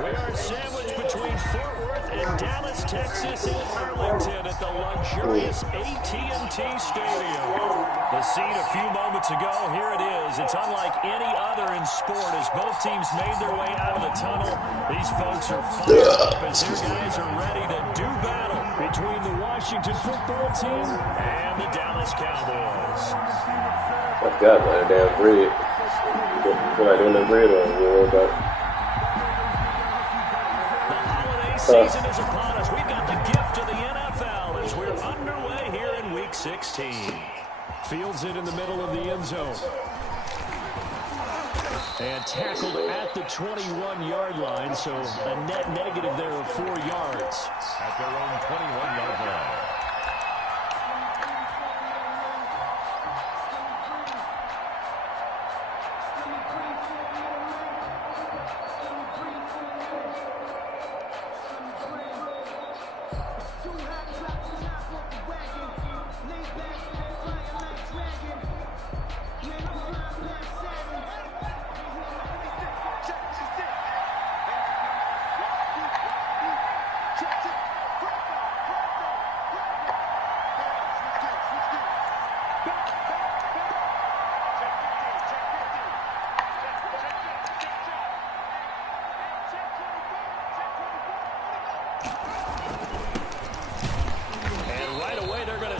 We are sandwiched between Fort Worth and Dallas, Texas in Arlington at the luxurious AT&T Stadium. The scene a few moments ago, here it is. It's unlike any other in sport as both teams made their way out of the tunnel. These folks are fired up as their guys are ready to do battle between the Washington football team and the Dallas Cowboys. I got that damn bread. I feel like doing that bread on you, about Season is upon us. We've got the gift of the NFL as we're underway here in Week 16. Fields it in the middle of the end zone. And tackled at the 21-yard line, so a net negative there of 4 yards. At their own 21-yard line.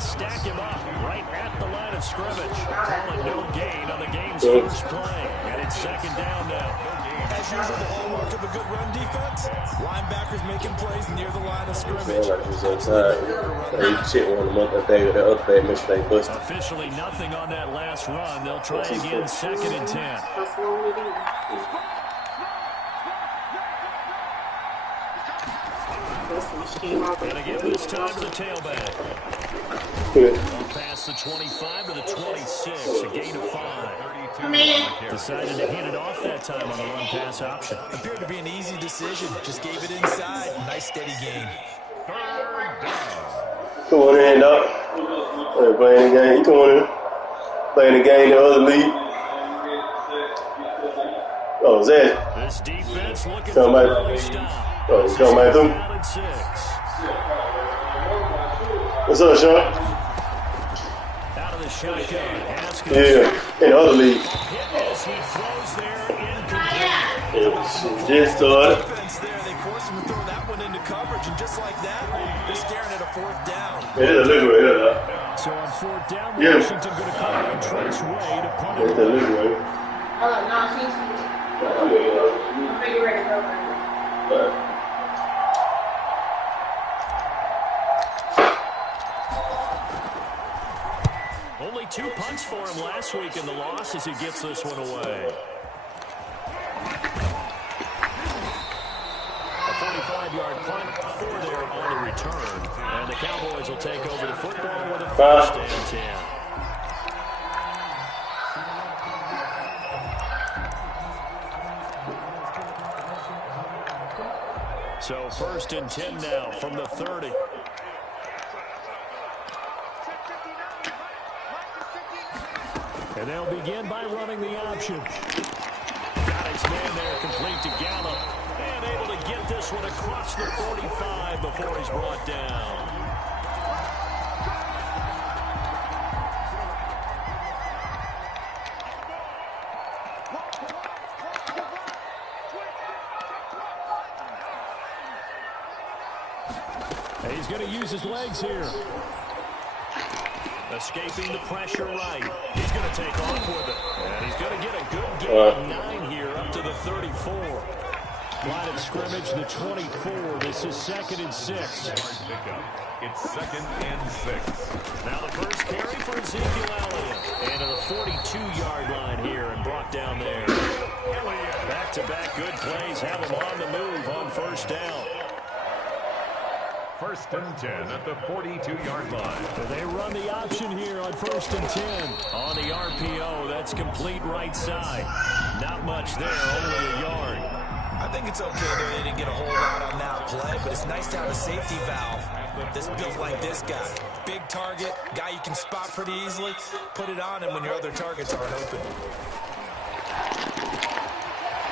Stack him up right at the line of scrimmage. Calling no gain on the game's first play. And it's second down now. As usual, the hallmark of a good run defense. Linebackers making plays near the line of scrimmage. Officially nothing on that last run. They'll try again second and 10. And again this time to the tailback. Past the 25 to the 26, a gain of 5. Decided to hand it off that time on the run-pass option. Appeared to be an easy decision. Just gave it inside. Nice steady gain. Come on in, Doc. Playing the game. You come on in. Playing the game in the other league. Oh, Zed. This defense looking for an early stop. Oh, he's coming back through. What's up, Sean? Out of the shotgun. Haskins. Yeah, in the other league. As he throws there incomplete. Just started. Defense there. They forced him to throw that one into coverage, and just like that, they're staring at a fourth down. Yeah, it's a little way. So on fourth down, Washington going to come out and trace way to punt it. It's a little way. No, she's pretty ready to go. Only 2 punts for him last week in the loss as he gets this one away. A 45-yard punt for there on the return. And the Cowboys will take over the football with a first and 10. So first and 10 now from the 30. And they'll begin by running the option. Got his man there complete to Gallup. And able to get this one across the 45 before he's brought down. And he's going to use his legs here. Escaping the pressure right. He's going to take off with it. And he's going to get a good gain of 9 here up to the 34. Line of scrimmage, the 24. This is second and 6. It's second and 6. Now the first carry for Ezekiel Elliott. And to the 42-yard line here and brought down there. Back-to-back good plays have him on the move on first down. First and 10 at the 42-yard line. So they run the option here on first and 10. On the RPO, that's complete right side. Not much there, only a yard. I think it's okay that they didn't get a whole lot on that play, but it's nice to have a safety valve that's built like this guy. Big target, guy you can spot pretty easily. Put it on him when your other targets aren't open.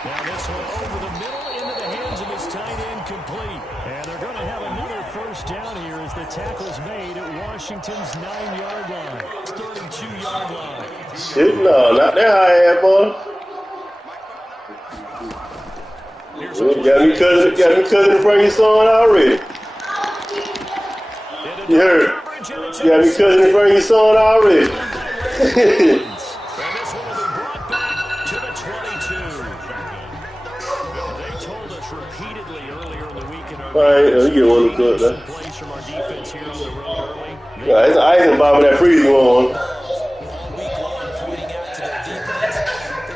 Now this one over the middle into the hands of his tackle's made at Washington's 9-yard line. 32-yard line. Shit, no, not that high, boy. You got me cousin in front of your son already. You heard? You got me cousin in front of your son already. And this one will be brought back to the 22. They told us repeatedly earlier in the week in our You get one good, man. plays from our defense here on the road early. Yeah, it's ice and bomb that freezing one. All week long pointing out to their defense.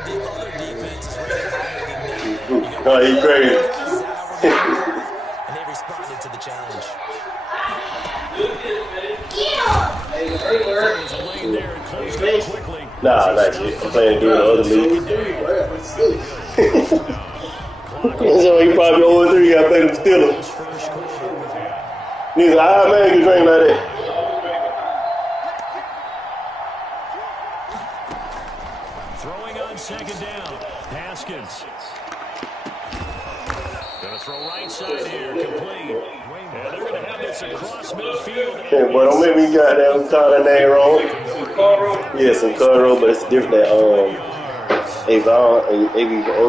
The other defense is rated higher than them. Oh, he crazy. And they responded to the challenge. There's a lane there and closed it quickly. Nah, not yet. I'm playing during the other league. So he probably over 3. Got to play the Steelers. He's an high man can drink like that. Throwing on second down. Haskins. Going to throw right side here. Complete. And they're going to have this across midfield. Yeah, boy, don't make me goddamn call that name wrong. Yeah, some Carro, but it's different than Avon, AVO,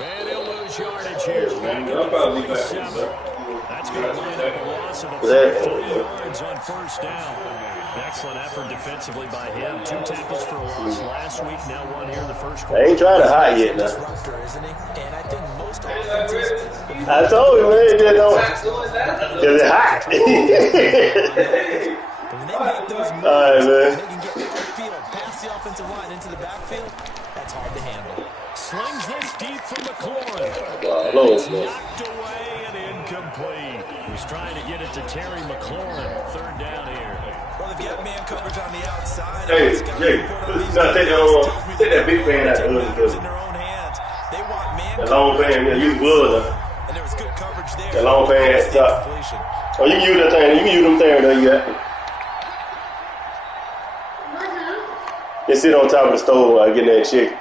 And he'll lose yardage here. Back at the 47. That's going to line up a loss of 3 yards on first down. Excellent effort defensively by him. 2 tackles for a loss last week. Now 1 here in the first quarter. I ain't trying to hide yet now. Disruptor, isn't he? And I think most offenses. I told you, man, it don't. Because it's hot. But when they make those moves, All right, man. they can get midfield, pass the offensive line into the backfield. That's hard to handle. Slings this deep from McLaurin. Low, It's knocked away and incomplete. He's trying to get it to Terry McLaurin. 3rd down here. Well, they've got man coverage on the outside. Hey, Jay, take that big fan out of the hood. In their own hands. They want man That long fan, yeah, use wood. and there was good coverage there. That long fan had stop. Completion. Oh, you can use that thing. You can use them things that you got. Just sit on top of the stove while I get that chicken.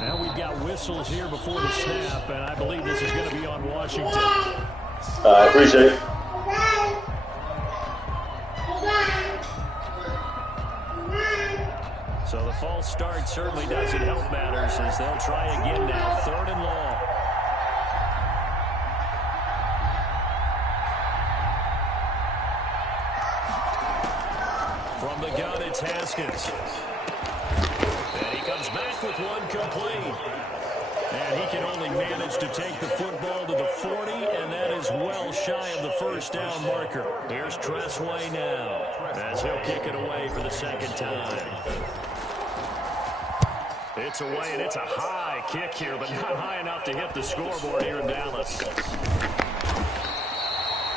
Now we've got whistles here before the snap, and I believe this is going to be on Washington. I appreciate it. So the false start certainly doesn't help matters as they'll try again now. 3rd and long. From the gun, it's Haskins. And he comes back with 1 complete. And he can only manage to take the football to the 40, and that is well shy of the first down marker. Here's Tressway now as he'll kick it away for the 2nd time. It's away, and it's a high kick here, but not high enough to hit the scoreboard here in Dallas.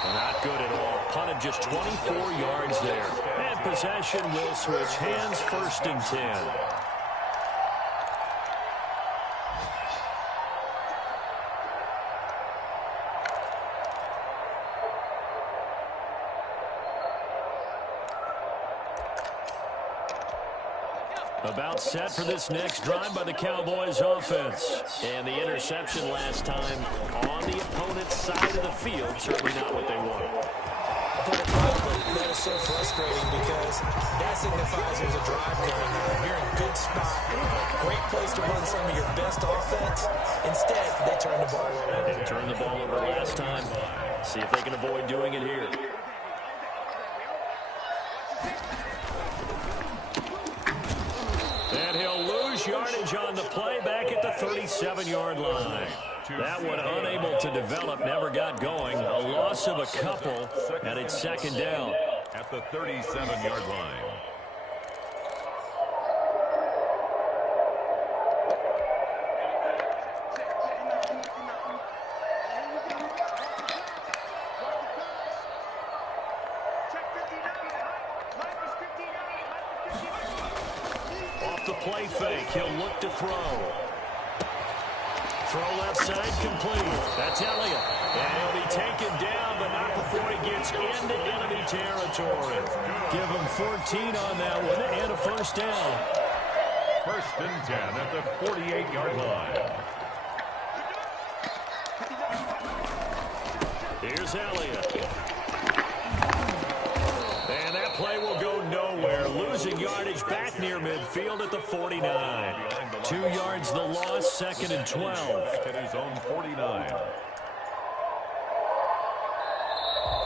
Not good at all. Punted just 24 yards there. And possession will switch hands, 1st and 10. About set for this next drive by the Cowboys offense. And the interception last time on the opponent's side of the field. Certainly not what they wanted. Put it mildly, that is so frustrating because that signifies there's a drive going on. You're in good spot. Great place to run some of your best offense. Instead, they turn the ball over. They turned the ball over last time. See if they can avoid doing it here. And he'll lose yardage on the play back at the 37-yard line. That one unable to develop, never got going. A loss of a couple, and it's 2nd down. At the 37-yard line. Off the play fake, he'll look to throw. Throw left side complete. That's Elliott. And he'll be taken down, but not before he gets into enemy territory. Give him 14 on that one and a first down. 1st and 10 at the 48-yard line. Here's Elliott. And that play will go nowhere. Losing yardage back near midfield at the 49. 2 yards the loss, 2nd and 12. At his own 49.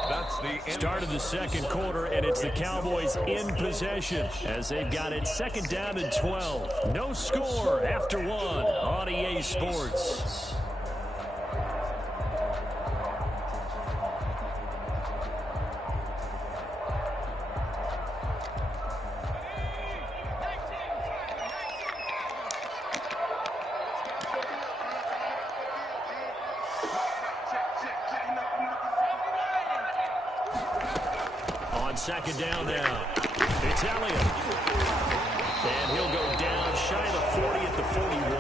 That's the start of the 2nd quarter, and it's the Cowboys in possession as they've got it 2nd down and 12. No score after 1 on EA Sports. On 2nd down now, it's Elliott. And he'll go down shy of the 40 at the 41.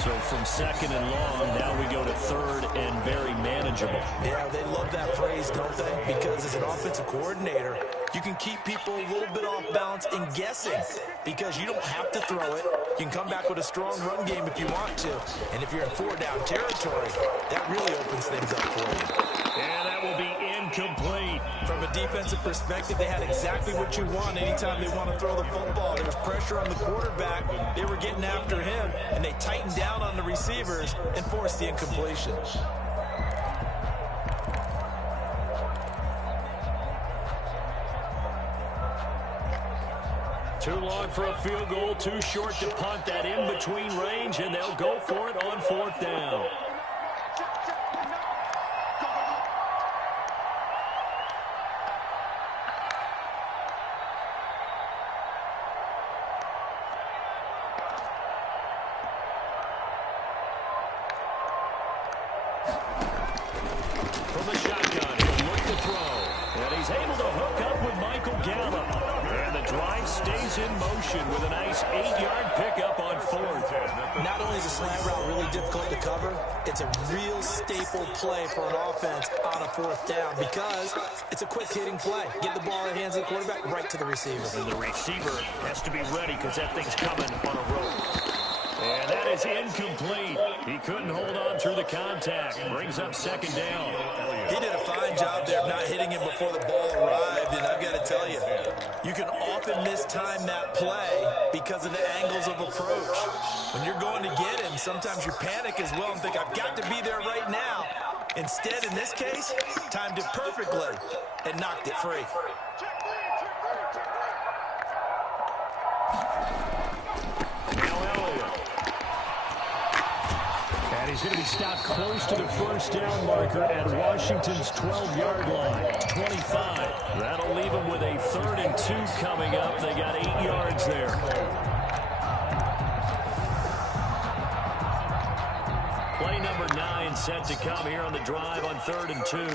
So from 2nd and long, now we go to 3rd and very manageable. Yeah, they love that phrase, don't they? Because as an offensive coordinator, you can keep people a little bit off balance and guessing because you don't have to throw it. You can come back with a strong run game if you want to. And if you're in 4-down territory, that really opens things up for you. And that will be incomplete. From a defensive perspective, they had exactly what you want anytime they want to throw the football. There was pressure on the quarterback. They were getting after him, and they tightened down on the receivers and forced the incompletion. Too long for a field goal, too short to punt. That in-between range, and they'll go for it on 4th down. From the shotgun, he'll look to throw. And he's able to hook up with Michael Gallup. And the drive stays in motion with a nice 8-yard pickup on 4th. Not only is a slant route really difficult to cover, it's a real staple play for an offense on a 4th down because it's a quick-hitting play. Get the ball in the hands of the quarterback right to the receiver. And the receiver has to be ready because that thing's coming on a rope. And that is incomplete. He couldn't hold on through the contact. Brings up 2nd down. He did a fine job there of not hitting him before the ball arrived, and I've got to tell you, you can often mistime that play because of the angles of approach. When you're going to get him, sometimes you panic as well and think, I've got to be there right now. Instead, in this case, timed it perfectly and knocked it free. And he's going to be stopped close to the 1st down marker at Washington's 12-yard line, 25. That'll leave him with a 3rd and 2 coming up. They got 8 yards there. Play number 9 set to come here on the drive on 3rd and 2.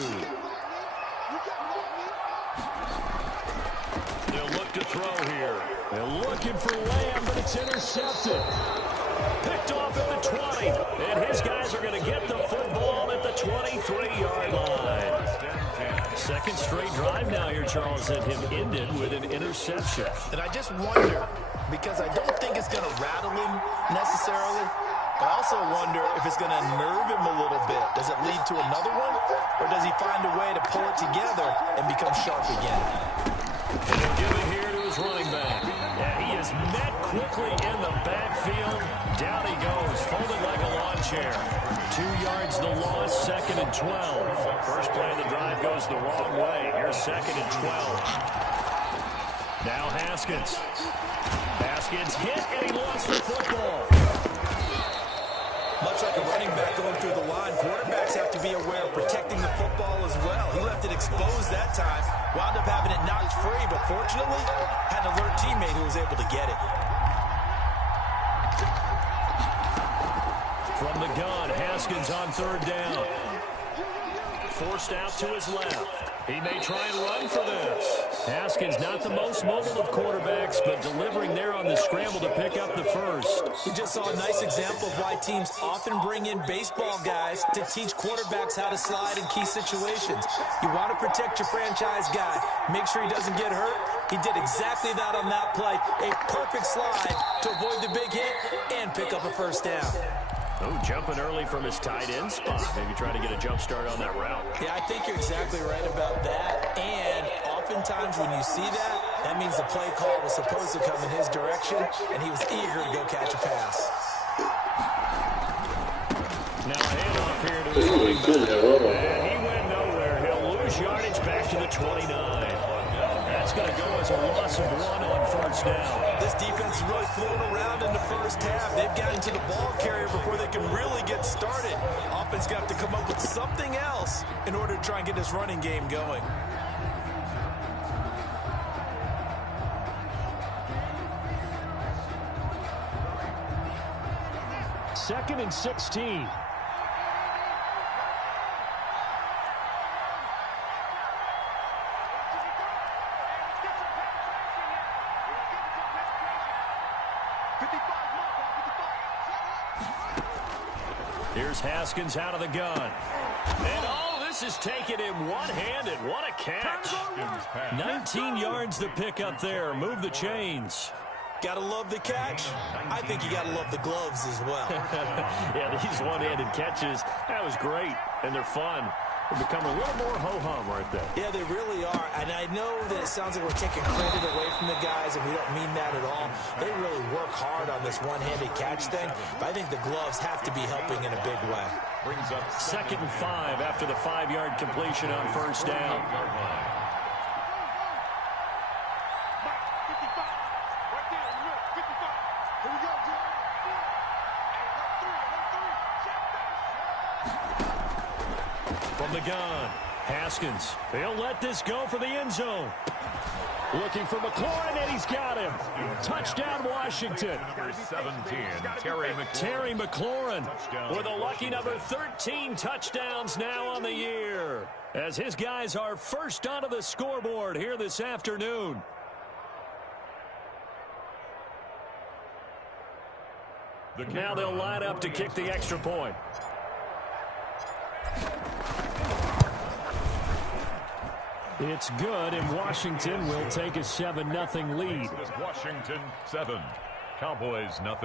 They'll look to throw here. They're looking for Lamb, but it's intercepted. Picked off at the 20, and his guys are going to get the football at the 23-yard line. 2nd straight drive now here, Charles, that have ended with an interception. And I just wonder, because I don't think it's going to rattle him necessarily, I also wonder if it's going to nerve him a little bit. Does it lead to another one, or does he find a way to pull it together and become sharp again? And he'll give it here to his running back. Yeah, he is met quickly in the backfield. Down he goes, folded like a lawn chair. 2 yards the loss, 2nd and 12. First play of the drive goes the wrong way. Here's 2nd and 12. Now Haskins. Haskins hit, and he lost the football. Much like a running back going through the line, quarterbacks have to be aware of protecting the football as well. He left it exposed that time, wound up having it knocked free, but fortunately, had an alert teammate who was able to get it. From the gun, Haskins on 3rd down. Forced out to his left. He may try and run for this. Haskins not the most mobile of quarterbacks, but delivering there on the scramble to pick up the first. We just saw a nice example of why teams often bring in baseball guys to teach quarterbacks how to slide in key situations. You want to protect your franchise guy. Make sure he doesn't get hurt. He did exactly that on that play. A perfect slide to avoid the big hit and pick up a first down. Oh, jumping early from his tight end spot. Maybe trying to get a jump start on that route. Yeah, I think you're exactly right about that. And oftentimes when you see that, that means the play call was supposed to come in his direction, and he was eager to go catch a pass. Now a handoff here to his running back. And he went nowhere. He'll lose yardage back to the 29. That's going to go as a loss of 1 on first down. This defense is really floating around in the first half. They've gotten to the ball carrier before they can really get started. Offense got to come up with something else in order to try and get this running game going. Second and 16. Here's Haskins out of the gun. And oh, this is taking him one-handed. What a catch. 19 yards to pick up there. Move the chains. Gotta love the catch. I think you gotta love the gloves as well. Yeah, these one-handed catches, that was great. And they're fun. They become a little more ho-hum right there. Yeah, they really are. And I know that it sounds like we're taking credit away from the guys, and we don't mean that at all. They really work hard on this one-handed catch thing, but I think the gloves have to be helping in a big way. Brings up Second and 5 after the 5-yard completion on first down. From the gun, Haskins. He'll let this go for the end zone. Looking for McLaurin, and he's got him. Touchdown, Washington. number 17, Terry McLaurin with a lucky number 13 touchdowns now on the year, as his guys are first onto the scoreboard here this afternoon. Now they'll line up to kick the extra point. It's good, and Washington will take a 7-0 lead. Washington 7, Cowboys 0.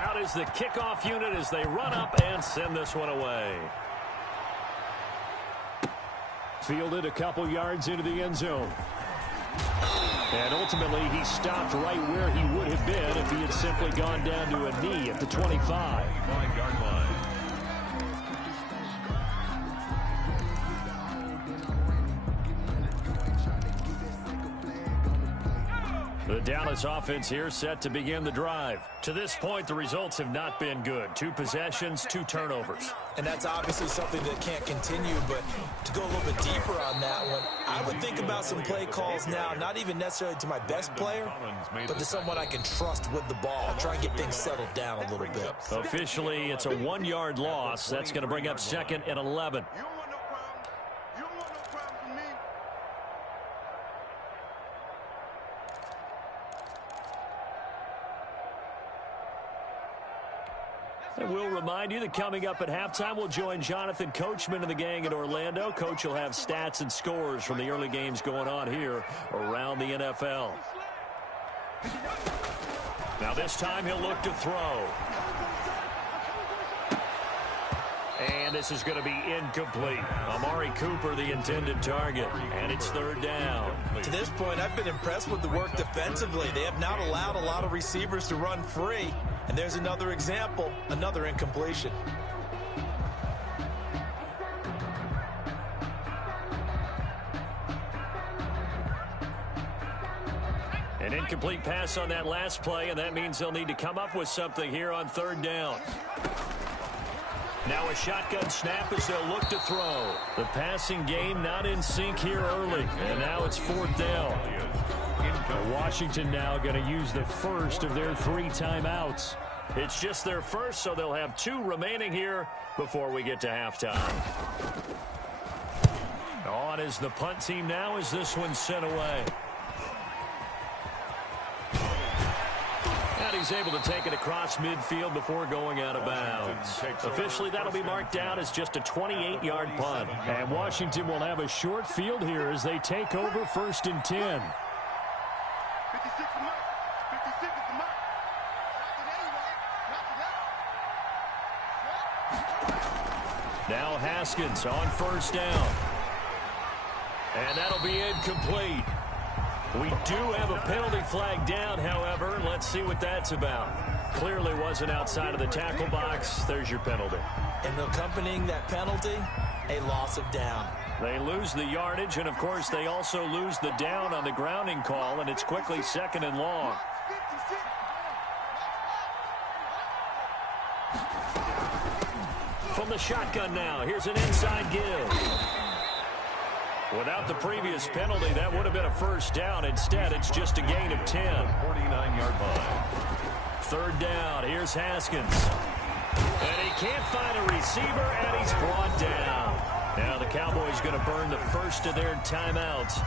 Out is the kickoff unit as they run up and send this one away. Fielded a couple yards into the end zone. And ultimately, he stopped right where he would have been if he had simply gone down to a knee at the 25. 5-yard line. The Dallas offense here set to begin the drive. To this point, the results have not been good. 2 possessions, 2 turnovers. And that's obviously something that can't continue, but to go a little bit deeper on that one, I would think about some play calls now, not even necessarily to my best player, but to someone I can trust with the ball. Try and get things settled down a little bit. Officially, it's a 1-yard loss. That's going to bring up 2nd and 11. And we'll remind you that coming up at halftime, we'll join Jonathan Coachman and the gang in Orlando. Coach will have stats and scores from the early games going on here around the NFL. Now this time he'll look to throw. And this is going to be incomplete. Amari Cooper, the intended target. And it's 3rd down. To this point, I've been impressed with the work defensively. They have not allowed a lot of receivers to run free. And there's another example, another incompletion. An incomplete pass on that last play, and that means they'll need to come up with something here on 3rd down. Now a shotgun snap as they'll look to throw. The passing game not in sync here early, and now it's 4th down. Washington now going to use the first of their 3 timeouts. It's just their first, so they'll have 2 remaining here before we get to halftime. On is the punt team now as this one's sent away. And he's able to take it across midfield before going out of bounds. Officially, that'll be marked down as just a 28-yard punt. And Washington will have a short field here as they take over 1st and 10. Now Haskins on 1st down. And that'll be incomplete. We do have a penalty flag down, however. Let's see what that's about. Clearly wasn't outside of the tackle box. There's your penalty. And accompanying that penalty, a loss of down. They lose the yardage, and, of course, they also lose the down on the grounding call, and it's quickly 2nd and long. From the shotgun now, here's an inside give. Without the previous penalty, that would have been a 1st down. Instead, it's just a gain of 10. 49-yard line. 3rd down, here's Haskins. And he can't find a receiver, and he's brought down. Now the Cowboys going to burn the first of their timeouts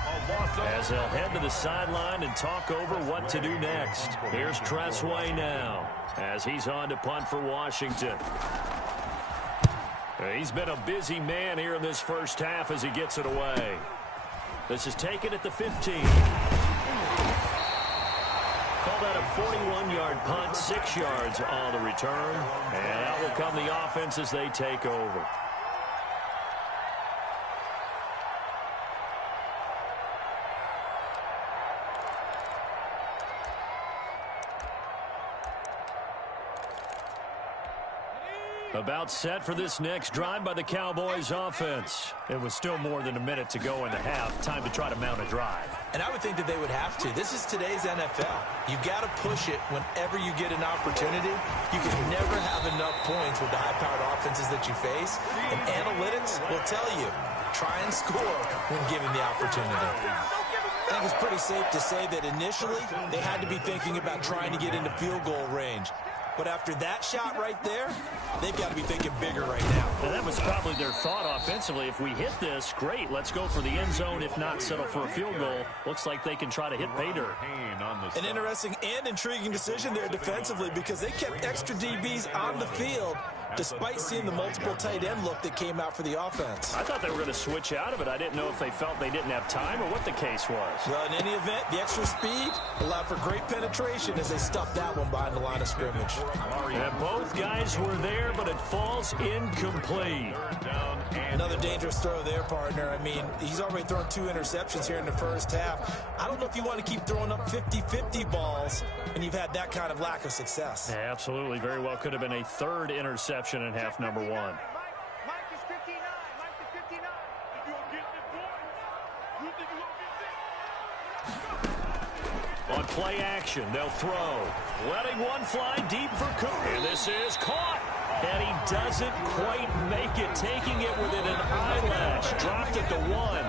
as they'll head to the sideline and talk over what to do next. Here's Tressway now as he's on to punt for Washington. He's been a busy man here in this first half as he gets it away. This is taken at the 15. Call that a 41-yard punt, 6 yards on the return. And out will come the offense as they take over. About set for this next drive by the Cowboys offense. It was still more than a minute to go in the half. Time to try to mount a drive. And I would think that they would have to. This is today's NFL. You've got to push it whenever you get an opportunity. You can never have enough points with the high-powered offenses that you face. And analytics will tell you, try and score when given the opportunity. I think it's pretty safe to say that initially they had to be thinking about trying to get into field goal range. But after that shot right there, they've got to be thinking bigger right now. And that was probably their thought offensively. If we hit this, great, let's go for the end zone. If not, settle for a field goal. Looks like they can try to hit pay dirt. An interesting and intriguing decision there defensively because they kept extra DBs on the field despite seeing the multiple tight end look that came out for the offense. I thought they were going to switch out of it. I didn't know if they felt they didn't have time or what the case was. Well, in any event, the extra speed allowed for great penetration as they stuffed that one behind the line of scrimmage. And both guys were there, but it falls incomplete. Another dangerous throw there, partner. I mean, he's already thrown 2 interceptions here in the first half. I don't know if you want to keep throwing up 50-50 balls when you've had that kind of lack of success. Yeah, absolutely. Very well could have been a 3rd interception in half number 1. On play action, they'll throw. Letting one fly deep for Cook. And this is caught. And he doesn't quite make it, taking it within an eyelash. Dropped at the 1.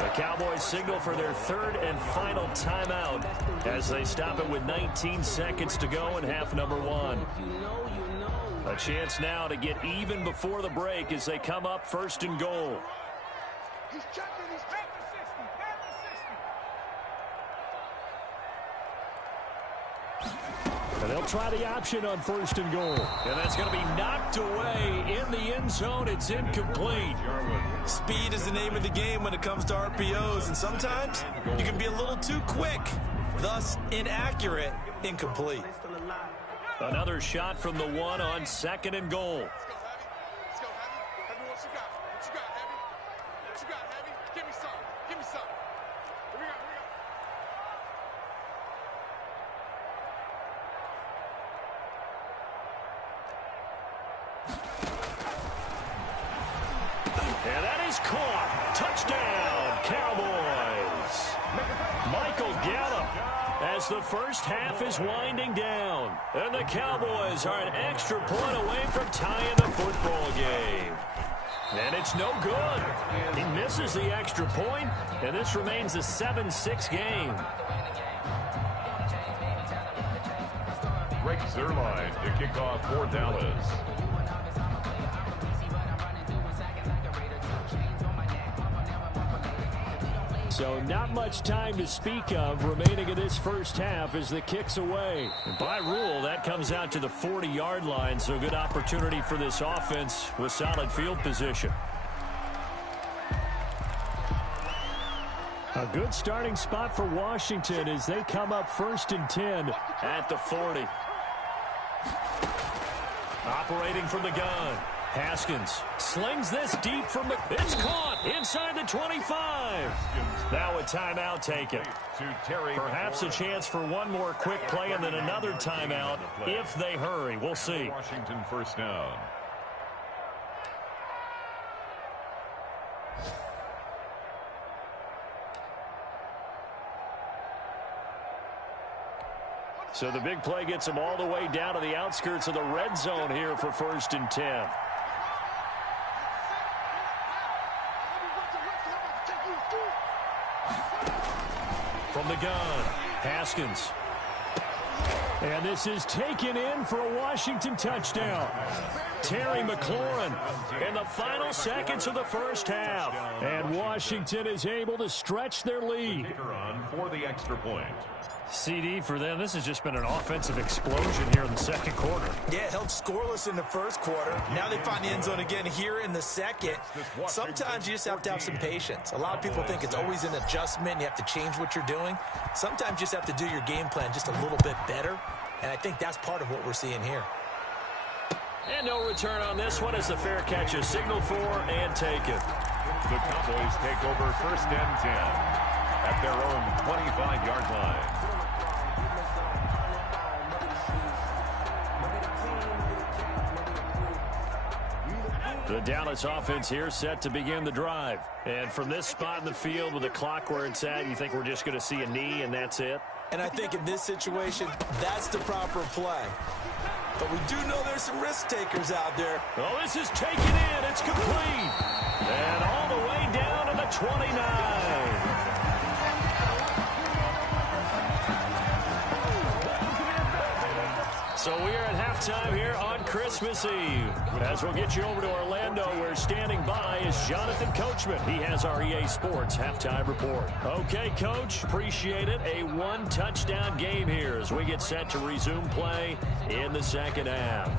The Cowboys signal for their 3rd and final timeout as they stop it with 19 seconds to go in half number 1. A chance now to get even before the break as they come up 1st and goal. He's checking. He's at the 60. And they'll try the option on 1st and goal. And that's going to be knocked away in the end zone. It's incomplete. Speed is the name of the game when it comes to RPOs, and sometimes you can be a little too quick, thus inaccurate, incomplete. Another shot from the 1 on 2nd and goal. Let's go, Heavy. Heavy, what you got? What you got, Heavy? What you got, Heavy? Give me some. Give me some. Here we go. And that is caught. Touchdown, Cowboys. Michael Gallup as the first half is winding down. And the Cowboys are an extra point away from tying the football game. And it's no good. He misses the extra point, and this remains a 7-6 game. Greg Zerline to kick off for Dallas. So not much time to speak of remaining in this first half as the kick's away. And by rule, that comes out to the 40-yard line, so good opportunity for this offense with solid field position. A good starting spot for Washington as they come up 1st and 10 at the 40. Operating from the gun. Haskins slings this deep from the... It's caught inside the 25. Now a timeout taken. Perhaps a chance for one more quick play and then another timeout if they hurry. We'll see. Washington first down. So the big play gets them all the way down to the outskirts of the red zone here for 1st and 10. From the gun, Haskins. And this is taken in for a Washington touchdown. Terry McLaurin in the final seconds of the first half. And Washington is able to stretch their lead. For the extra point. CD for them, this has just been an offensive explosion here in the second quarter. Yeah, held scoreless in the first quarter. Now they find the end zone again here in the second. Sometimes you just have to have some patience. A lot of people think it's always an adjustment. You have to change what you're doing. Sometimes you just have to do your game plan just a little bit better. And I think that's part of what we're seeing here. And no return on this one as the fair catch is signaled for and taken. The Cowboys take over 1st and 10 at their own 25-yard line. The Dallas offense here set to begin the drive. And from this spot in the field with the clock where it's at, you think we're just going to see a knee and that's it? And I think in this situation, that's the proper play. But we do know there's some risk takers out there. Oh, this is taken in. It's complete. And all the way down to the 29. So we are at halftime here on Christmas Eve. As we'll get you over to Orlando, where standing by is Jonathan Coachman. He has our EA Sports halftime report. Okay, Coach, appreciate it. A one-touchdown game here as we get set to resume play in the second half.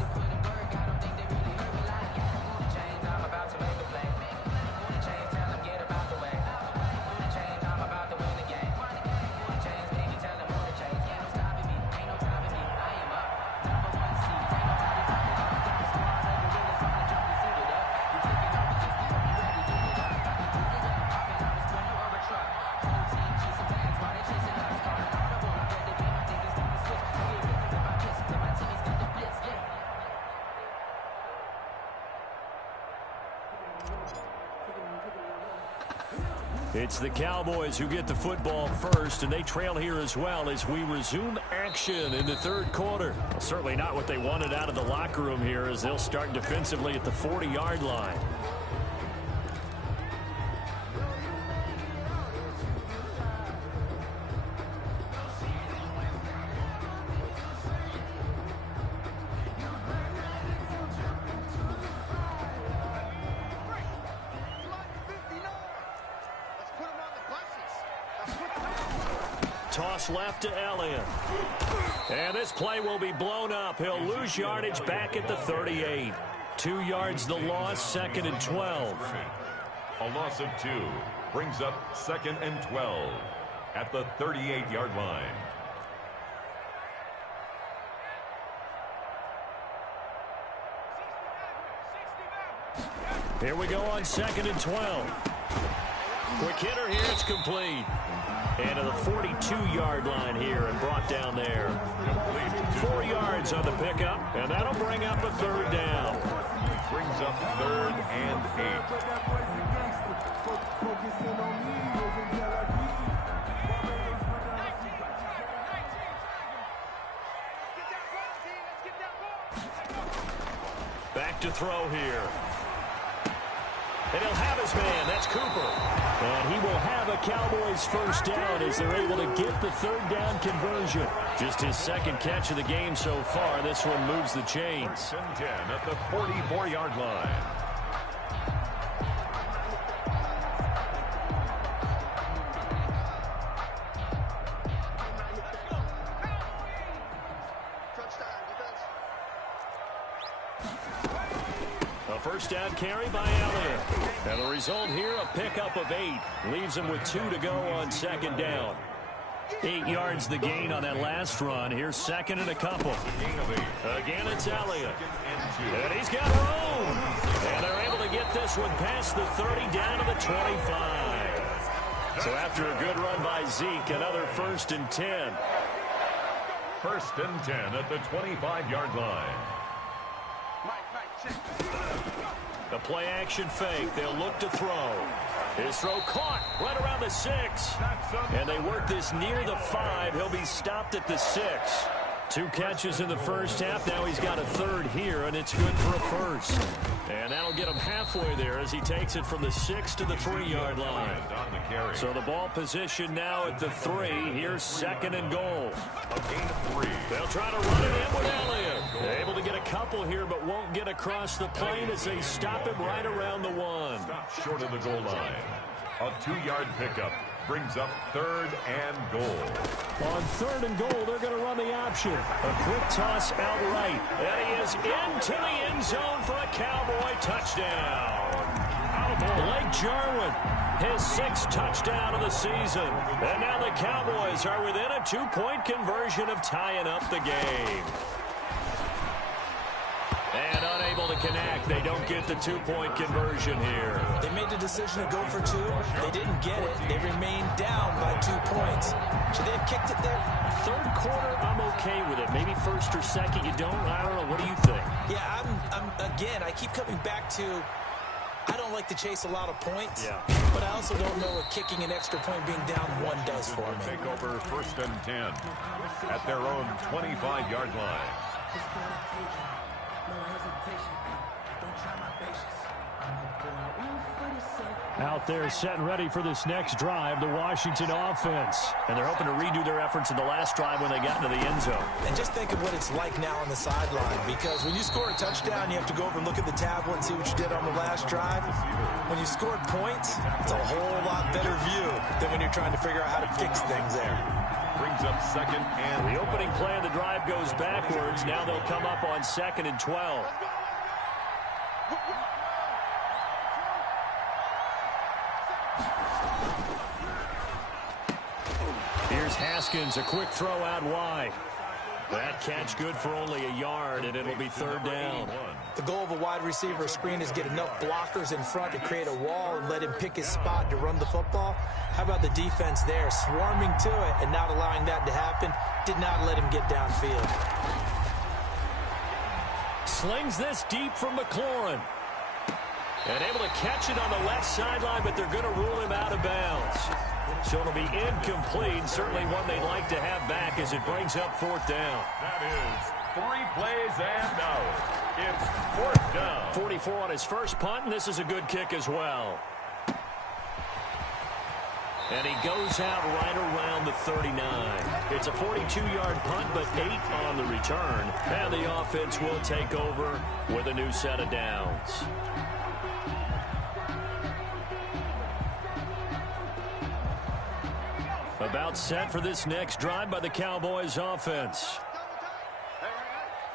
It's the Cowboys who get the football first, and they trail here as well as we resume action in the third quarter. Well, certainly not what they wanted out of the locker room here as they'll start defensively at the 40-yard line. Toss left to Elliott. And this play will be blown up. He'll lose yardage back at the 38. 2 yards the loss, 2nd and 12. A loss of 2 brings up 2nd and 12 at the 38-yard line. Here we go on 2nd and 12. Quick hitter here, it's complete. And to the 42-yard line here and brought down there. 4 yards on the pickup, and that'll bring up a third down. Brings up 3rd and 8. Back to throw here. And he'll have his man. That's Cooper. And he will have a Cowboys first down as they're able to get the third down conversion. Just his second catch of the game so far. This one moves the chains. 1st and 10 at the 44-yard line. A first down carry by Elliott. And the result here, a pickup of 8. Leaves him with 2 to go on second down. 8 yards the gain on that last run. Here's second and a couple. Again, it's Elliott. And he's got room. And they're able to get this one past the 30 down to the 25. So after a good run by Zeke, another 1st and 10. 1st and 10 at the 25-yard line. The play action fake. They'll look to throw. His throw caught right around the 6. And they work this near the 5. He'll be stopped at the 6. 2 catches in the first half. Now he's got a third here, and it's good for a first. And that'll get him halfway there as he takes it from the 6 to the 3-yard line. So the ball position now at the 3. Here's second and goal. A gain of 3. They'll try to run it in with Elliott. They're able to get a couple here, but won't get across the plane as they stop him right around the 1. Stop short of the goal line. A 2-yard pickup brings up 3rd and goal. On 3rd and goal, they're going to run the option. A quick toss outright. And he is into the end zone for a Cowboy touchdown. Blake Jarwin, his 6th touchdown of the season. And now the Cowboys are within a 2-point conversion of tying up the game. And unable to connect. They don't get the 2-point conversion here. They made the decision to go for 2. They didn't get it. They remained down by 2 points. Should they have kicked it there? 3rd quarter, I'm okay with it. Maybe 1st or 2nd, you don't. I don't know. What do you think? Yeah, again, I keep coming back to I don't like to chase a lot of points. Yeah. But I also don't know what kicking an extra point being down 1 does for me. Take over 1st and 10 at their own 25-yard line. Out there set and ready for this next drive, the Washington offense. And they're hoping to redo their efforts in the last drive when they got into the end zone. And just think of what it's like now on the sideline, because when you score a touchdown, you have to go over and look at the tablet and see what you did on the last drive. When you scored points, it's a whole lot better view than when you're trying to figure out how to fix things there. Brings up 2nd and the opening play of the drive goes backwards. Now they'll come up on 2nd and 12. Here's Haskins, a quick throw out wide. That catch good for only a yard, and it'll be 3rd down. The goal of a wide receiver screen is get enough blockers in front to create a wall and let him pick his spot to run the football. How about the defense there, swarming to it and not allowing that to happen? Did not let him get downfield. Slings this deep from McLaurin. And able to catch it on the left sideline, but they're going to rule him out of bounds. So it'll be incomplete. Certainly one they'd like to have back as it brings up 4th down. That is 3 plays and out. It's 4th down. 44 on his first punt, and this is a good kick as well. And he goes out right around the 39. It's a 42-yard punt, but 8 on the return. And the offense will take over with a new set of downs. About set for this next drive by the Cowboys offense. Hey,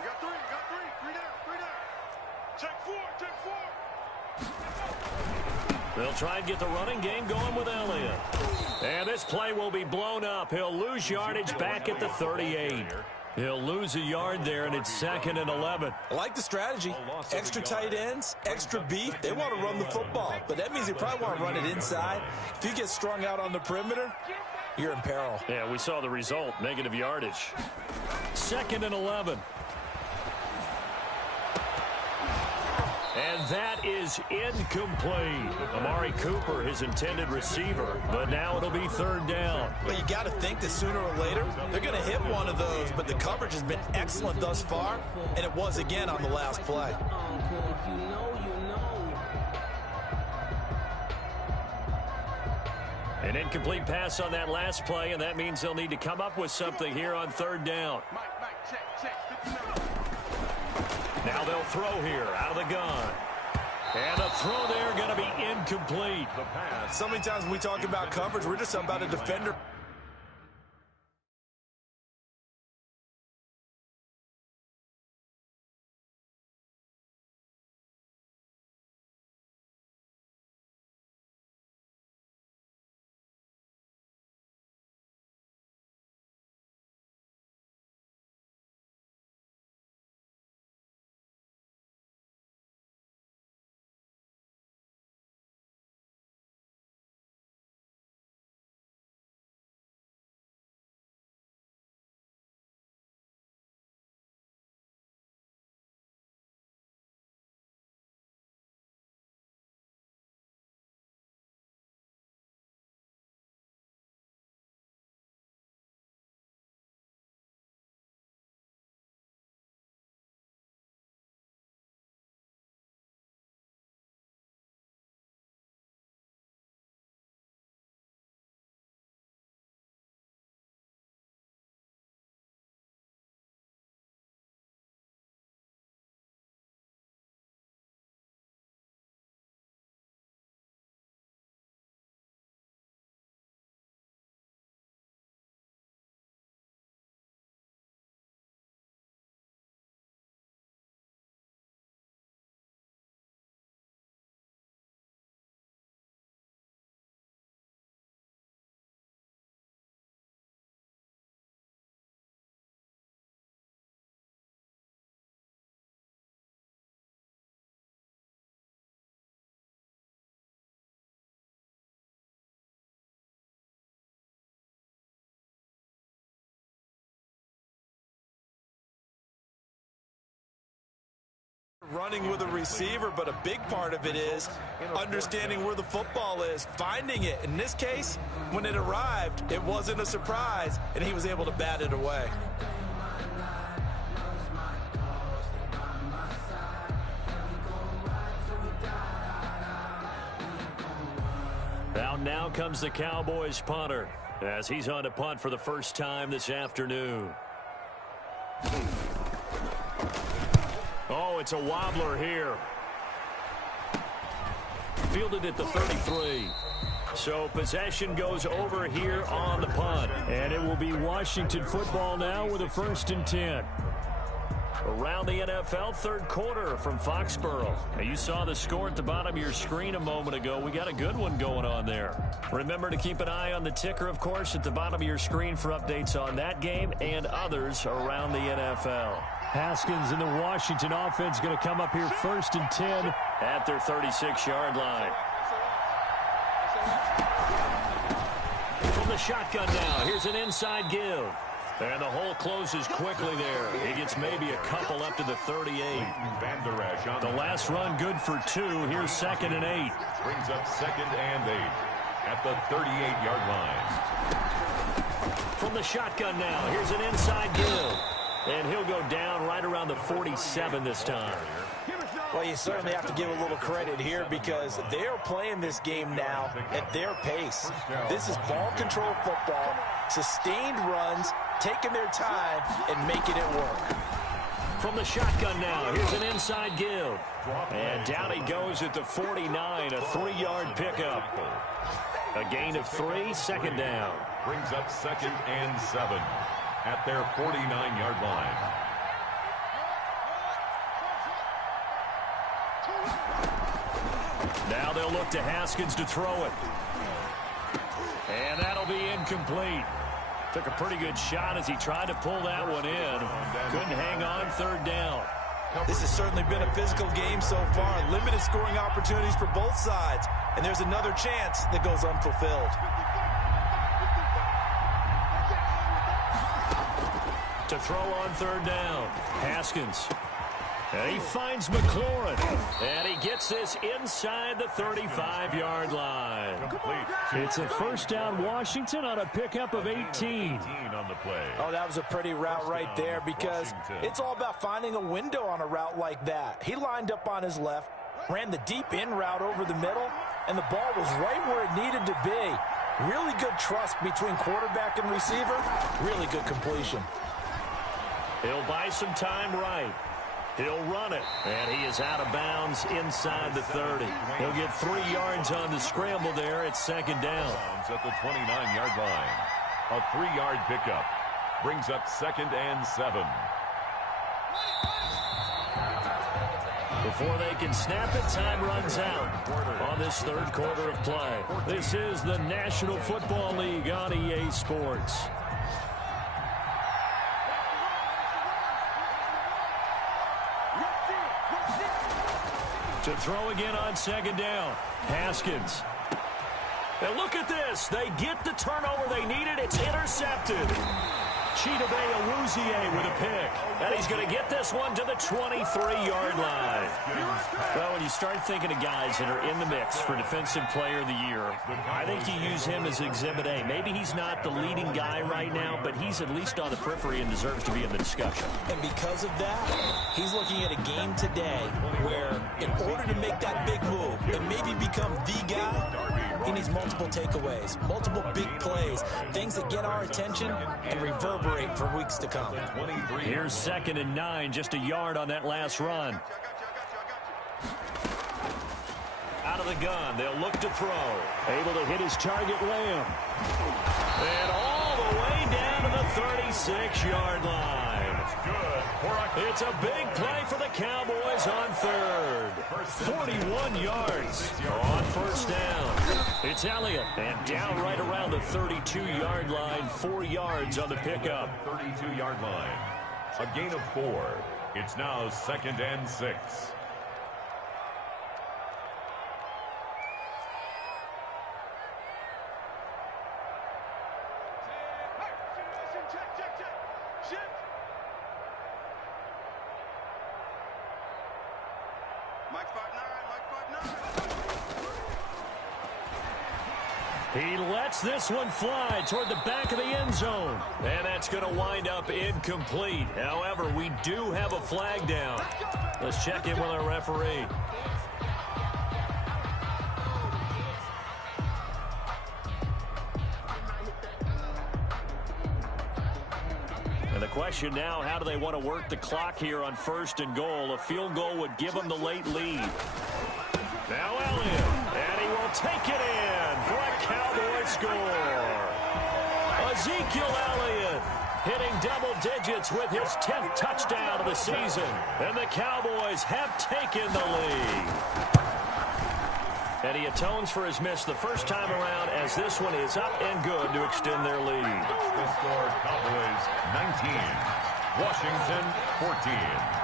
you got 3, you got 3 down. Check 4. They'll try and get the running game going with Elliott. And this play will be blown up. He'll lose yardage back at the 38. He'll lose a yard there, and it's 2nd and 11. I like the strategy. Extra tight ends, extra beef. They want to run the football, but that means they probably want to run it inside. If you get strung out on the perimeter, you're in peril. Yeah, we saw the result, negative yardage. 2nd and 11. And that is incomplete. Amari Cooper, his intended receiver, but now it'll be 3rd down. But you got to think that sooner or later, they're going to hit one of those, but the coverage has been excellent thus far, and it was again on the last play. An incomplete pass on that last play, and that means they'll need to come up with something here on third down. Now they'll throw here out of the gun. And the throw there going to be incomplete. The pass. So many times when we talk about coverage, we're just about a defender. Running with a receiver, but a big part of it is understanding where the football is, finding it. In this case, when it arrived, it wasn't a surprise, and he was able to bat it away. Now comes the Cowboys punter as he's on to punt for the first time this afternoon. Oh, it's a wobbler here. Fielded at the 33. So possession goes over here on the punt. And it will be Washington football now with a 1st and 10. Around the NFL, third quarter from Foxborough. Now, you saw the score at the bottom of your screen a moment ago. We got a good one going on there. Remember to keep an eye on the ticker, of course, at the bottom of your screen for updates on that game and others around the NFL. Haskins and the Washington offense going to come up here 1st and 10 at their 36-yard line. From the shotgun now, here's an inside give. And the hole closes quickly there. He gets maybe a couple up to the 38. The last run good for 2. Here's 2nd and 8. Brings up 2nd and 8 at the 38-yard line. From the shotgun now, here's an inside give. And he'll go down right around the 47 this time. Well, you certainly have to give a little credit here because they are playing this game now at their pace. This is ball control football, sustained runs, taking their time and making it work. From the shotgun now, here's an inside give. And down he goes at the 49, a 3-yard pickup. A gain of 3, 2nd down. Brings up 2nd and 7 at their 49-yard line. Now they'll look to Haskins to throw it. And that'll be incomplete. Took a pretty good shot as he tried to pull that one in. Couldn't hang on, 3rd down. This has certainly been a physical game so far. Limited scoring opportunities for both sides. And there's another chance that goes unfulfilled. To throw on 3rd down. Haskins. And he finds McLaurin. And he gets this inside the 35-yard line. It's a 1st down Washington on a pickup of 18. On the play. Oh, that was a pretty route right there because it's all about finding a window on a route like that. He lined up on his left, ran the deep in route over the middle, and the ball was right where it needed to be. Really good trust between quarterback and receiver. Really good completion. He'll buy some time right. He'll run it, and he is out of bounds inside the 30. He'll get 3 yards on the scramble there. It's second down. At the 29-yard line. A 3-yard pickup brings up 2nd and 7. Before they can snap it, time runs out on this third quarter of play. This is the National Football League on EA Sports. To throw again on second down. Haskins. And look at this. They get the turnover they needed. It's intercepted. Chidobe Awuzie with a pick. And he's going to get this one to the 23-yard line. Well, when you start thinking of guys that are in the mix for Defensive Player of the Year, I think you use him as Exhibit A. Maybe he's not the leading guy right now, but he's at least on the periphery and deserves to be in the discussion. And because of that, he's looking at a game today where in order to make that big move and maybe become the guy, he needs multiple takeaways, multiple big plays, things that get our attention and reverberate for weeks to come. Here's 2nd and 9, just a yard on that last run. Out of the gun, they'll look to throw. Able to hit his target, Lamb. And all the way down to the 36-yard line. It's a big play for the Cowboys on third. 41 yards on first down. It's Elliott, and down right around the 32-yard line, 4 yards on the pickup. 32-yard line. A gain of 4. It's now 2nd and 6. He lets this one fly toward the back of the end zone. And that's going to wind up incomplete. However, we do have a flag down. Let's check in with our referee. And the question now, how do they want to work the clock here on 1st and goal? A field goal would give them the late lead. Now Elliott, and he will take it in for a Cowboy score. Ezekiel Elliott hitting double digits with his 10th touchdown of the season. And the Cowboys have taken the lead. And he atones for his miss the first time around as this one is up and good to extend their lead. The score, Cowboys 19, Washington 14.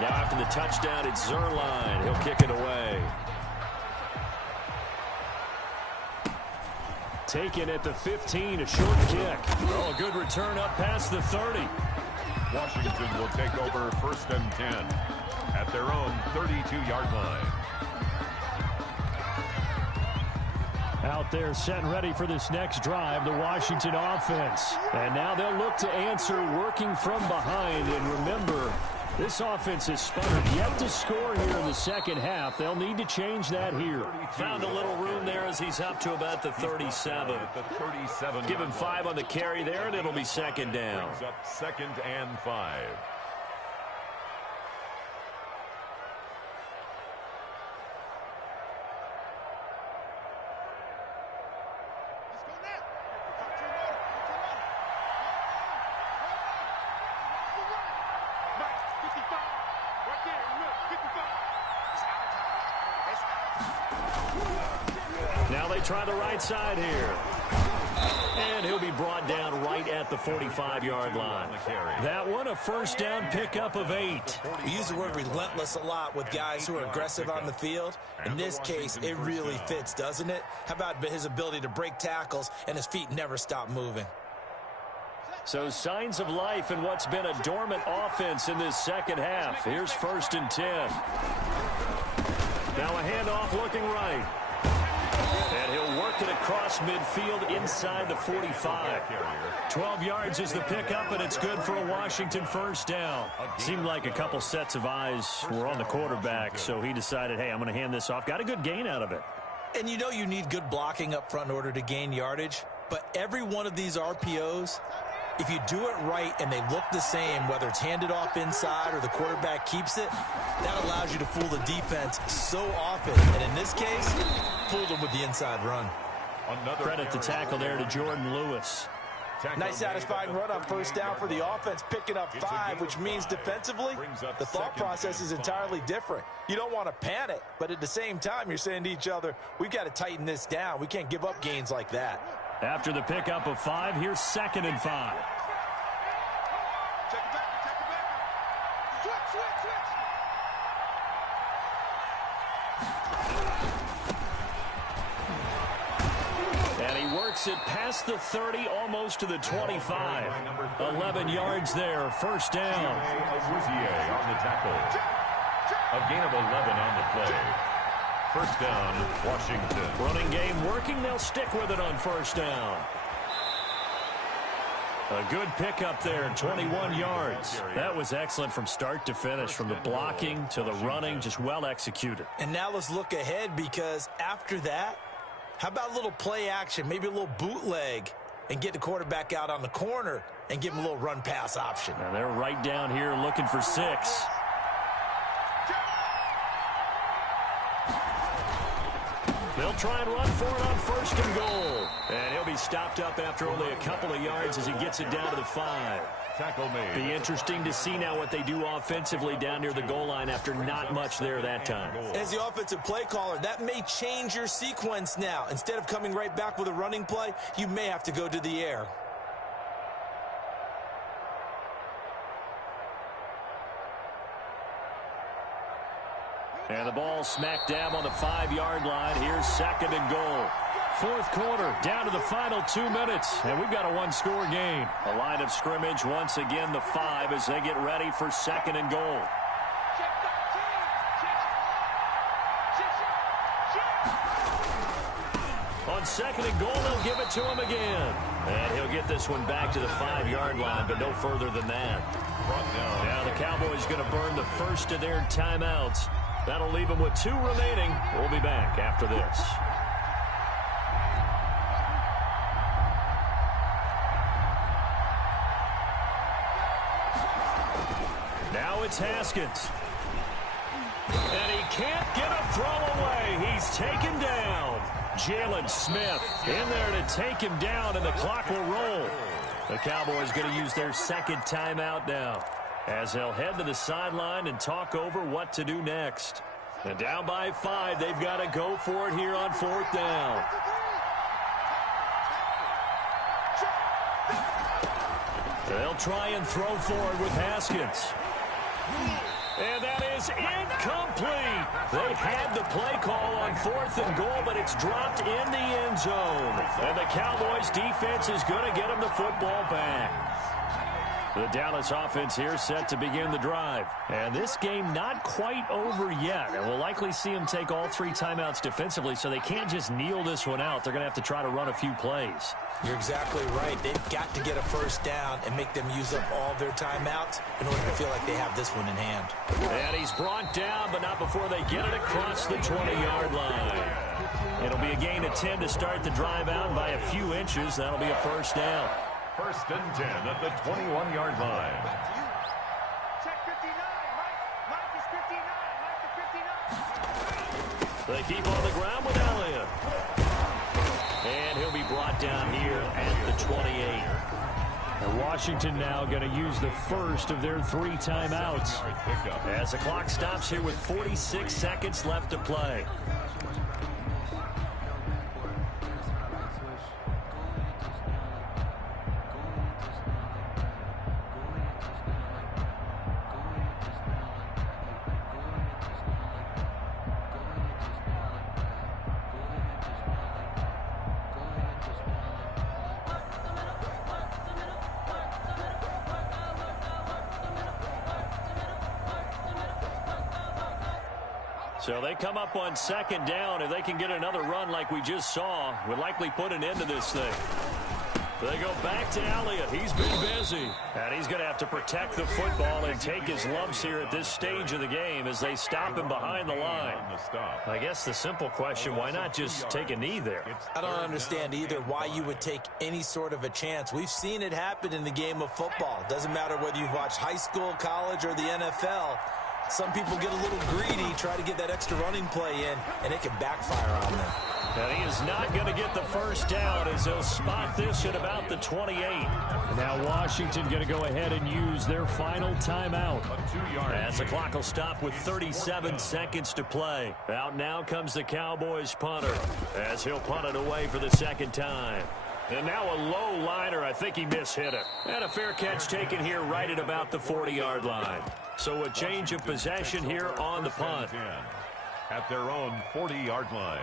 Now after the touchdown, it's Zerline. He'll kick it away. Taken at the 15, a short kick. Oh, a good return up past the 30. Washington will take over 1st and 10 at their own 32-yard line. Out there set and ready for this next drive, the Washington offense. And now they'll look to answer working from behind. And remember, this offense has sputtered yet to score here in the second half. They'll need to change that here. Found a little room there as he's up to about the 37. Give him 5 on the carry there, and it'll be second down. Brings up 2nd and 5. Now they try the right side here. And he'll be brought down right at the 45-yard line. That one, a first down pickup of 8. We use the word relentless a lot with guys who are aggressive on the field. In this case, it really fits, doesn't it? How about his ability to break tackles and his feet never stop moving? So signs of life in what's been a dormant offense in this second half. Here's 1st and 10. Now a handoff looking right. And he'll work it across midfield inside the 45. 12 yards is the pickup, and it's good for a Washington first down. Seemed like a couple sets of eyes were on the quarterback, so he decided, hey, I'm going to hand this off. Got a good gain out of it. And you know you need good blocking up front in order to gain yardage, but every one of these RPOs, if you do it right and they look the same, whether it's handed off inside or the quarterback keeps it, that allows you to fool the defense so often. And in this case, fooled them with the inside run. Credit the tackle there to Jordan Lewis. Nice satisfying run on first down for the offense, picking up 5, which means defensively, the thought process is entirely different. You don't want to panic, but at the same time, you're saying to each other, we've got to tighten this down. We can't give up gains like that. After the pickup of 5, here's 2nd and 5. Check it back. Switch. And he works it past the 30, almost to the 25. 11 yards there, first down. Awuzie on the tackle. A gain of 11 on the play. First down, Washington. Running game working. They'll stick with it on first down. A good pickup there, 21 yards. That was excellent from start to finish, from the blocking to the running, just well executed. And now let's look ahead, because after that, how about a little play action, maybe a little bootleg, and get the quarterback out on the corner and give him a little run-pass option. Now they're right down here looking for 6. They'll try and run for it on first and goal. And he'll be stopped up after only a couple of yards as he gets it down to the 5. Tackle made. Be interesting to see now what they do offensively down near the goal line after not much there that time. As the offensive play caller, that may change your sequence now. Instead of coming right back with a running play, you may have to go to the air. And the ball smack dab on the 5-yard line. Here's 2nd and goal. 4th quarter, down to the final 2 minutes. And we've got a one-score game. A line of scrimmage, once again, the 5 as they get ready for 2nd and goal. On 2nd and goal, they'll give it to him again. And he'll get this one back to the 5-yard line, but no further than that. Now the Cowboys going to burn the first of their timeouts. That'll leave them with 2 remaining. We'll be back after this. Now it's Haskins. And he can't get a throw away. He's taken down. Jalen Smith in there to take him down, and the clock will roll. The Cowboys going to use their 2nd timeout now, as they'll head to the sideline and talk over what to do next. And down by 5, they've got to go for it here on 4th down. They'll try and throw forward with Haskins. And that is incomplete. They had the play call on 4th and goal, but it's dropped in the end zone. And the Cowboys defense is going to get them the football back. The Dallas offense here set to begin the drive. And this game not quite over yet. And we'll likely see them take all 3 timeouts defensively, so they can't just kneel this one out. They're going to have to try to run a few plays. You're exactly right. They've got to get a first down and make them use up all their timeouts in order to feel like they have this one in hand. And he's brought down, but not before they get it across the 20-yard line. It'll be a gain of 10 to start the drive out by a few inches. That'll be a first down. 1st and 10 at the 21-yard line. Check 59. Mike is 59. They keep on the ground with Elliott. And he'll be brought down here at the 28. And Washington now going to use the first of their 3 timeouts, as the clock stops here with 46 seconds left to play. So they come up on 2nd down. If they can get another run like we just saw, would likely put an end to this thing. They go back to Elliott. He's been busy. And he's going to have to protect the football and take his lumps here at this stage of the game as they stop him behind the line. I guess the simple question, why not just take a knee there? I don't understand either why you would take any sort of a chance. We've seen it happen in the game of football. Doesn't matter whether you've watched high school, college, or the NFL. Some people get a little greedy, try to get that extra running play in, and it can backfire on them. And he is not going to get the first down as they'll spot this at about the 28. Now Washington going to go ahead and use their final timeout. As the clock will stop with 37 seconds to play. Out now comes the Cowboys punter as he'll punt it away for the second time. And now a low liner. I think he mishit it. And a fair catch taken here right at about the 40-yard line. So a change of possession here on the punt. At their own 40-yard line.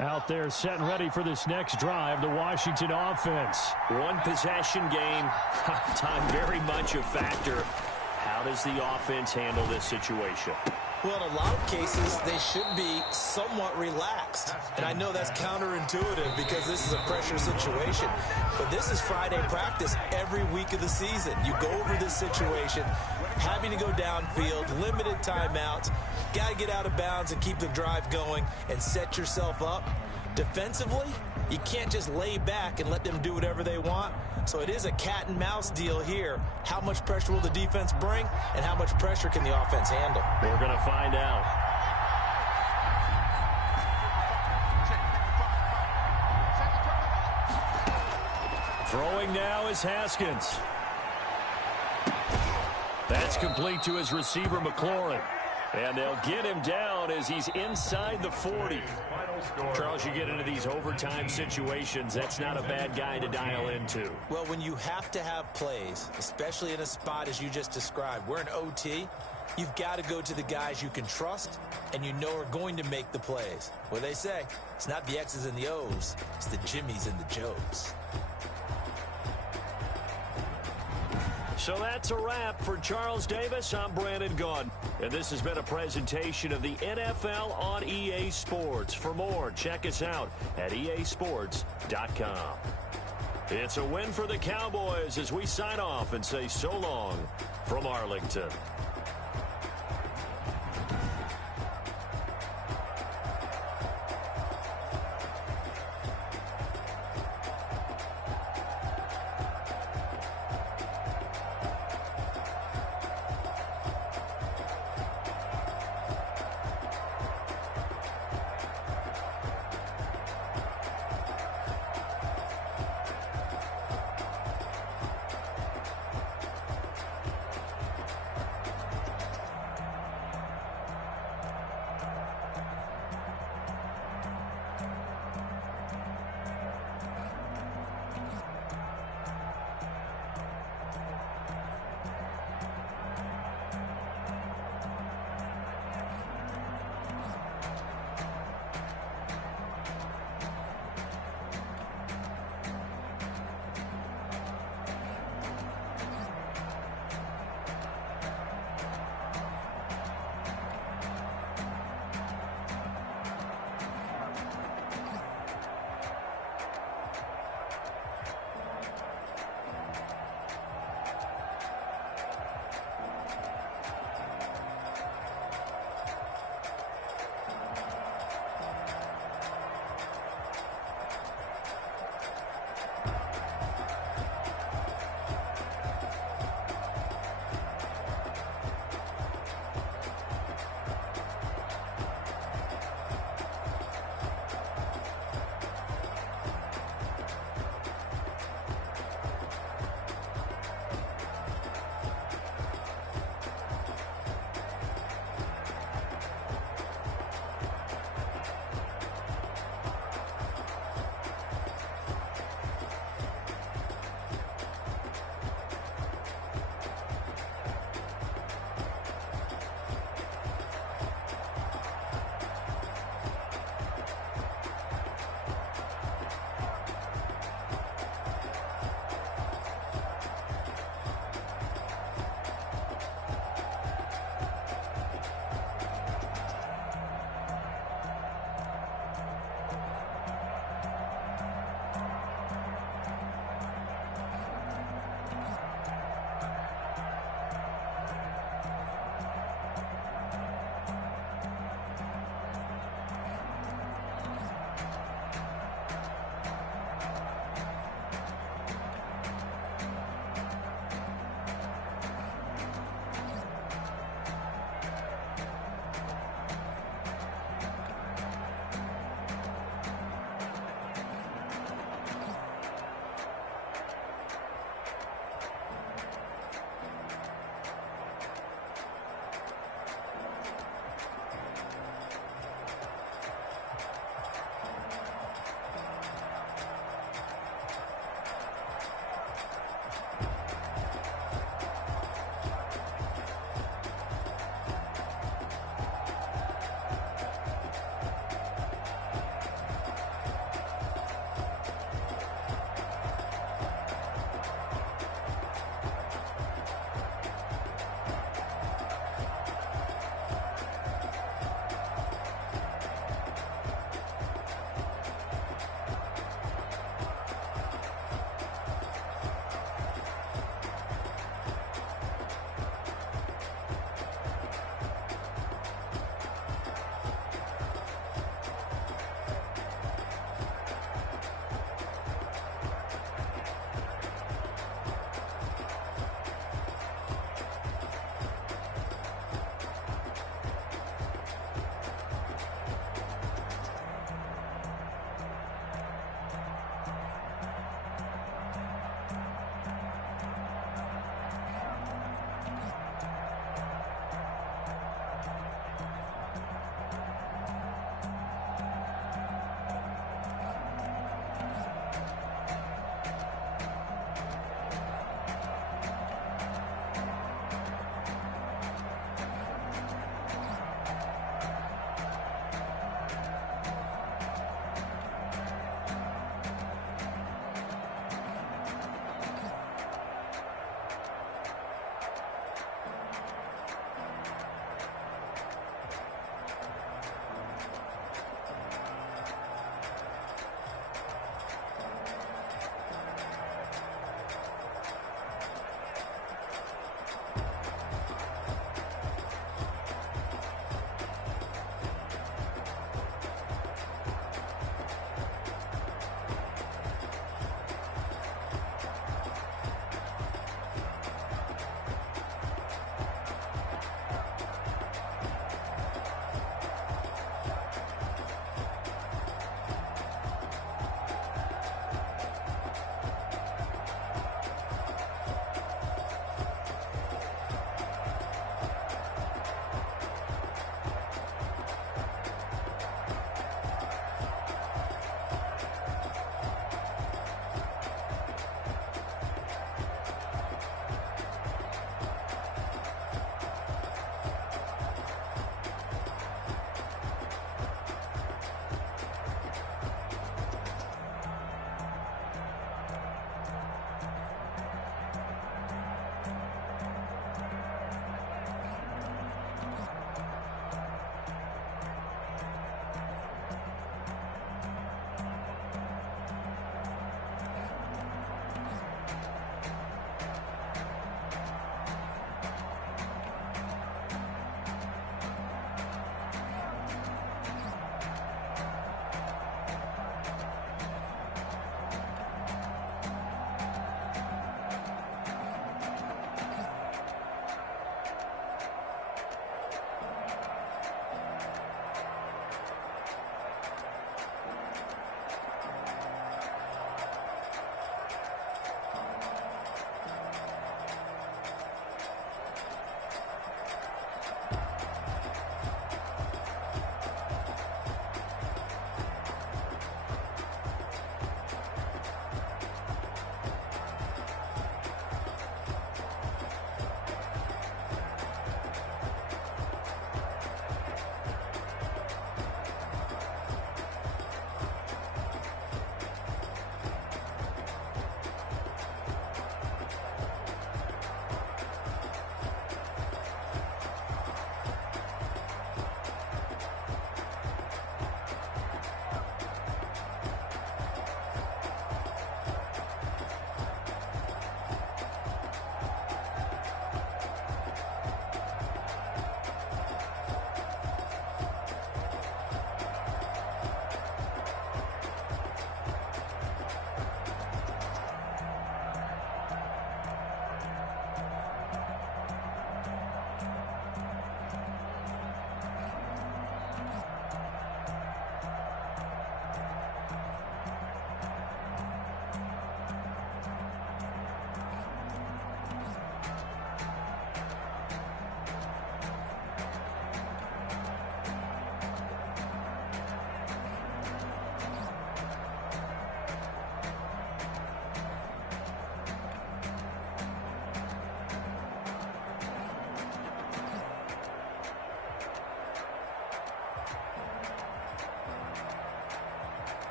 Out there set and ready for this next drive, the Washington offense. One possession game. Time very much a factor. How does the offense handle this situation? Well, in a lot of cases, they should be somewhat relaxed. And I know that's counterintuitive because this is a pressure situation. But this is Friday practice every week of the season. You go over this situation, having to go downfield, limited timeouts, got to get out of bounds and keep the drive going and set yourself up. Defensively, you can't just lay back and let them do whatever they want. So it is a cat and mouse deal here. How much pressure will the defense bring, and how much pressure can the offense handle? We're going to find out. Throwing now is Haskins. That's complete to his receiver, McLaurin. And they'll get him down as he's inside the 40. Charles, you get into these overtime situations, that's not a bad guy to dial into. Well, when you have to have plays, especially in a spot as you just described, we're in OT, you've got to go to the guys you can trust and you know are going to make the plays. What they say, it's not the X's and the O's, it's the Jimmys and the Joes. So that's a wrap for Charles Davis. I'm Brandon Gaudin. And this has been a presentation of the NFL on EA Sports. For more, check us out at easports.com. It's a win for the Cowboys as we sign off and say so long from Arlington.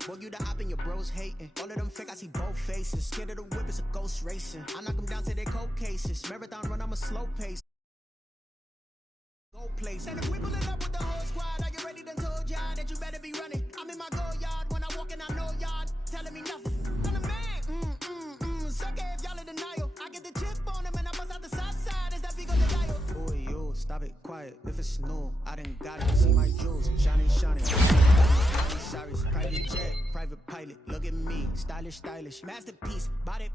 it. Boy, you the op and your bros hating. All of them fake, I see both faces. Scared of the whip, it's a ghost racing. I knock them down to their cold cases. Marathon run, I'm a slow pace. Go place. And if we pulling up with the whole squad, are you ready? Done told y'all that you better be running. I'm in my go yard. When I walk in, I know y'all telling me nothing. I'm the man. Suck it if y'all in denial. I get the chip on them and I bust out the south side. Is that big on the dial? Boy, you stop it, quiet. If it's new, I done got it. See my jewels, shining. Sorry, private jet, private pilot. Look at me, stylish. Masterpiece, body,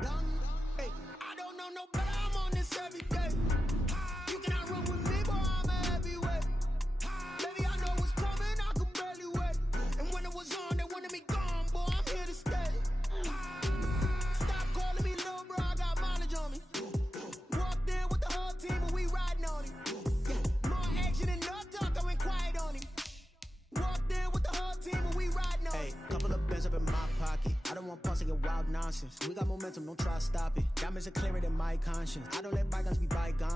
young. Hey, I don't know no better. I'm on this every day. You cannot run with me, boy. I'm a heavyweight. Baby, I know what's coming. I could barely wait. And when it was on, they wanted me gone, boy. I'm here to stay. Stop calling me little bro. I got mileage on me. Walked in with the whole team and we riding on it. More action and no talk. I went quiet on it. Walked in with the whole team and we riding on it. Hey, couple of bands up in my pocket. I don't want pulse to get wild nonsense. We got momentum, don't try to stop it. Diamonds are clearer than my conscience. I don't let bygones be bygones.